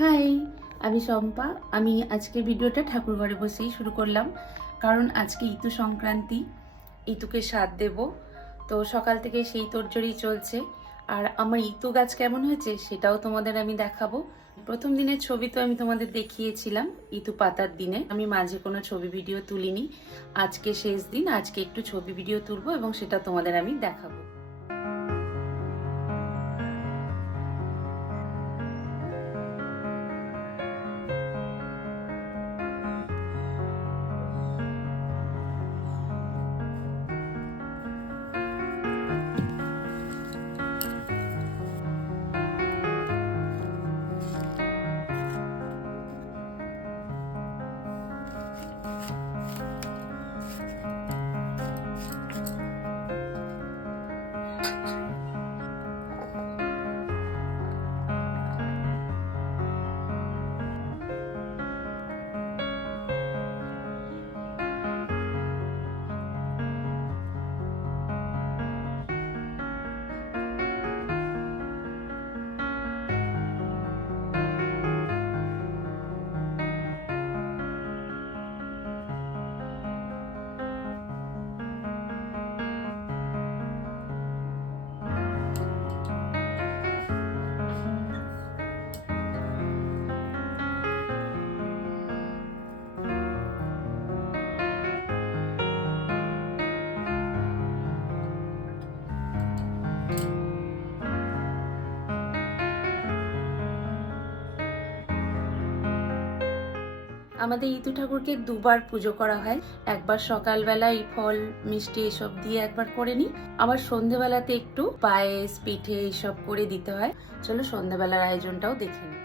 High, আমি শম্পা। আমি আজকে ভিডিওটা ঠাকুর ঘরে বসেই শুরু করলাম, কারণ আজকে ইতু সংক্রান্তি। ইতুকে স্বাদ দেব, তো সকাল থেকে সেই তোড়জোড়ি চলছে। আর আমার ইতু গাছ কেমন হয়েছে সেটাও তোমাদের আমি দেখাবো। প্রথম দিনের ছবি তো আমি তোমাদের দেখিয়েছিলাম, ইতু পাতার দিনে। আমি মাঝে কোনো ছবি ভিডিও তুলিনি। আজকে শেষ দিন, আজকে একটু ছবি ভিডিও তুলবো এবং সেটা তোমাদের আমি দেখাবো। আমাদের ইতু ঠাকুরকে দুবার পুজো করা হয়। একবার সকালবেলায় ফল মিষ্টি এসব দিয়ে একবার করে নিই, আবার সন্ধেবেলাতে একটু পায়েস পিঠে এসব করে দিতে হয়। চলো সন্ধেবেলার আয়োজনটাও দেখে নিই।